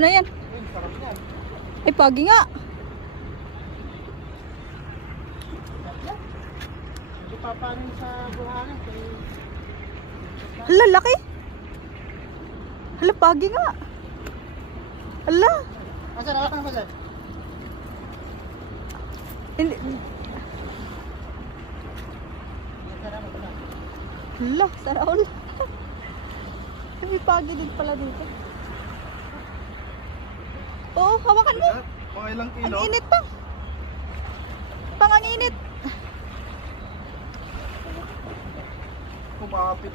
Ano yan? Sarap yan. Ay, pagi nga. Ipapanin sa buhangin. Hala, laki. Hala, pagi nga. Hala. Asan, hawakan mo dyan. Hindi. Hala, sana all. May pagi din pala dito. Oo, hawakan mo. Mga ilang Ang init pa. Panganginit. Kumapit.